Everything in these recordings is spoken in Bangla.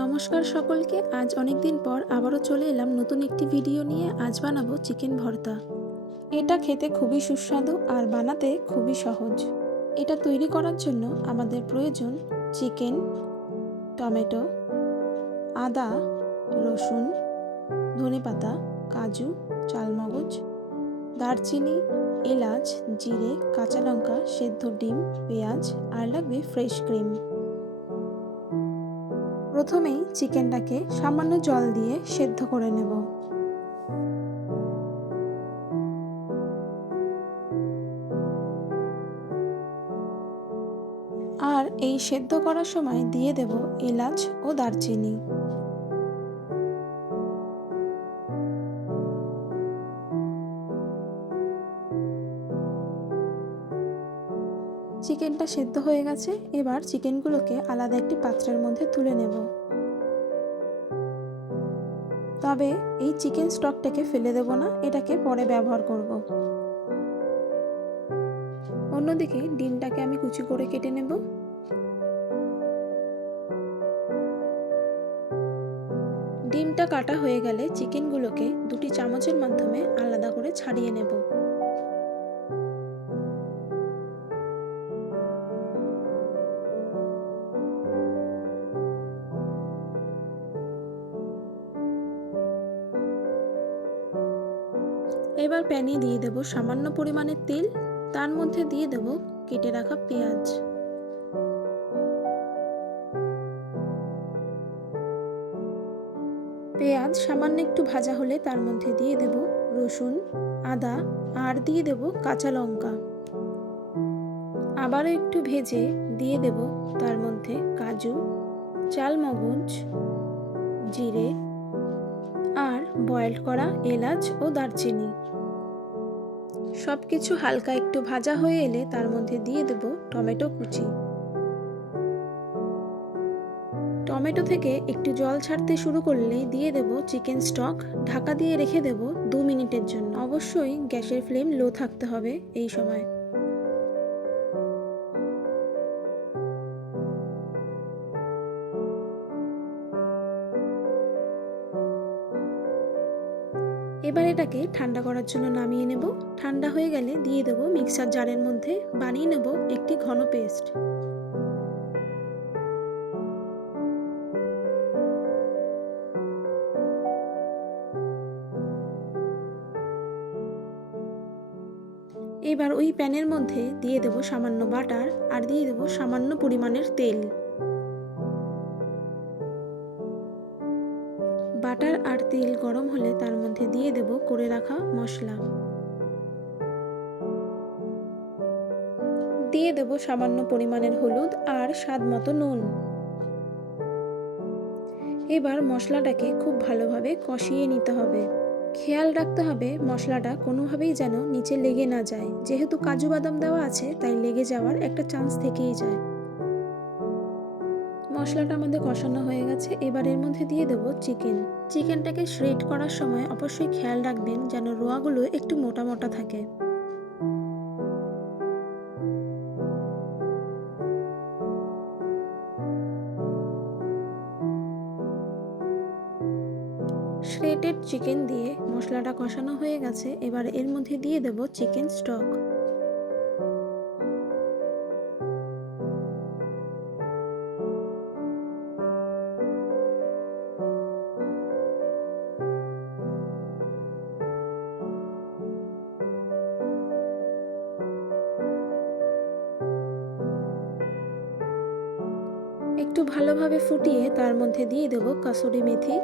নমস্কার সকলকে। আজ অনেক দিন পর আবারও চলে এলাম নতুন একটি ভিডিও নিয়ে। আজ বানাবো চিকেন ভর্তা। এটা খেতে খুবই সুস্বাদু আর বানাতে খুবই সহজ। এটা তৈরি করার জন্য আমাদের প্রয়োজন চিকেন, টমেটো, আদা, রসুন, ধনেপাতা, কাজু, চালমগজ, দারচিনি, এলাচ, জিরে, কাঁচা লঙ্কা, সেদ্ধ ডিম, পেঁয়াজ আর লাগবে ফ্রেশ ক্রিম। প্রথমেই চিকেনটাকে সামান্য জল দিয়ে সেদ্ধ করে নেব। আর এই সেদ্ধ করার সময় দিয়ে দেব এলাচ ও দারচিনি। চিকেনটা সেদ্ধ হয়ে গেছে। এবার চিকেনগুলোকে আলাদা একটি পাত্রের মধ্যে তুলে নেব। তবে এই চিকেন স্টকটাকে ফেলে দেব না, এটাকে পরে ব্যবহার করব। অন্যদিকে ডিমটাকে আমি কুচি করে কেটে নেব। ডিমটা কাটা হয়ে গেলে চিকেনগুলোকে দুটি চামচের মাধ্যমে আলাদা করে ছাড়িয়ে নেব। এবার প্যানে দিয়ে দেব সামান্য পরিমাণের তেল। তার মধ্যে দিয়ে দেব কেটে রাখা পেঁয়াজ। পেঁয়াজ সামান্য একটু ভাজা হলে তার মধ্যে দিয়ে দেব রসুন, আদা আর দিয়ে দেব কাঁচা লঙ্কা। আবারও একটু ভেজে দিয়ে দেব তার মধ্যে কাজু, চালমগজ, জিরে আর বয়েলড করা এলাচ ও দারচিনি। সবকিছু হালকা একটু ভাজা হয়ে এলে তার মধ্যে দিয়ে দেব টমেটো কুচি। টমেটো থেকে একটু জল ছাড়তে শুরু করলে দিয়ে দেব চিকেন স্টক। ঢাকা দিয়ে রেখে দেব 2 মিনিটের জন্য। অবশ্যই গ্যাসের ফ্লেম লো থাকতে হবে এই সময়। এবার এটাকে ঠান্ডা করার জন্য নামিয়ে নেব। ঠান্ডা হয়ে গেলে দিয়ে দেব মিক্সার জারের মধ্যে। বানিয়ে নেব একটি ঘন পেস্ট। এবার ওই প্যানের মধ্যে দিয়ে দেব সামান্য বাটার আর দিয়ে দেব সামান্য পরিমাণের তেল। বাটার আর তেল গরম হলে তার মধ্যে দিয়ে দেব করে রাখা মশলা। দিয়ে দেব সামান্য পরিমাণের হলুদ আর স্বাদ মতো নুন। এবার মশলাটাকে খুব ভালোভাবে কষিয়ে নিতে হবে। খেয়াল রাখতে হবে মশলাটা কোনোভাবেই যেন নিচে লেগে না যায়। যেহেতু কাজু বাদাম দেওয়া আছে তাই লেগে যাওয়ার একটা চান্স থেকেই যায়। মশলাটা আমাদের কষানো হয়ে গেছে। এবার এর মধ্যে দিয়ে দেব চিকেনটাকে শ্রেড করার সময় অবশ্যই খেয়াল রাখবেন যেন রোয়াগুলো একটু মোটা মোটা থাকে। শ্রেডেড চিকেন দিয়ে মশলাটা কষানো হয়ে গেছে। এবার এর মধ্যে দিয়ে দেব চিকেন স্টক। একটু ভালোভাবে ফুটিয়ে তার মধ্যে দিয়ে দেব কাসুরি মেথি।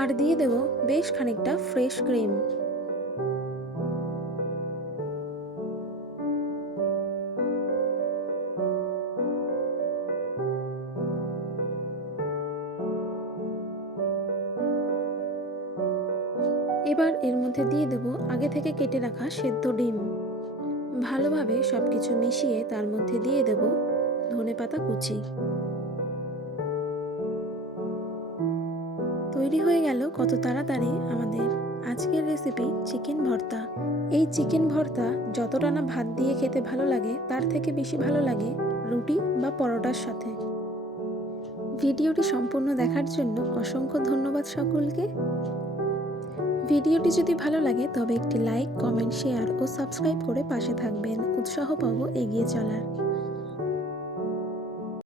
আর দিয়ে দেব বেশ খানিকটা ফ্রেশ ক্রিম। এবার এর মধ্যে দিয়ে দেব আগে থেকে কেটে রাখা সেদ্ধ ডিম। ভালোভাবে সবকিছু মিশিয়ে তার মধ্যে দিয়ে দেব ধনেপাতা কুচি। তৈরি হয়ে গেল কত তাড়াতাড়ি আমাদের আজকের রেসিপি চিকেন ভর্তা। এই চিকেন ভর্তা যতটা না ভাত দিয়ে খেতে ভালো লাগে তার থেকে বেশি ভালো লাগে রুটি বা পরোটার সাথে। ভিডিওটি সম্পূর্ণ দেখার জন্য অসংখ্য ধন্যবাদ সকলকে। ভিডিওটি যদি ভালো লাগে তবে একটি লাইক, কমেন্ট, শেয়ার ও সাবস্ক্রাইব করে পাশে থাকবেন, উৎসাহ পাবো এগিয়ে চলার।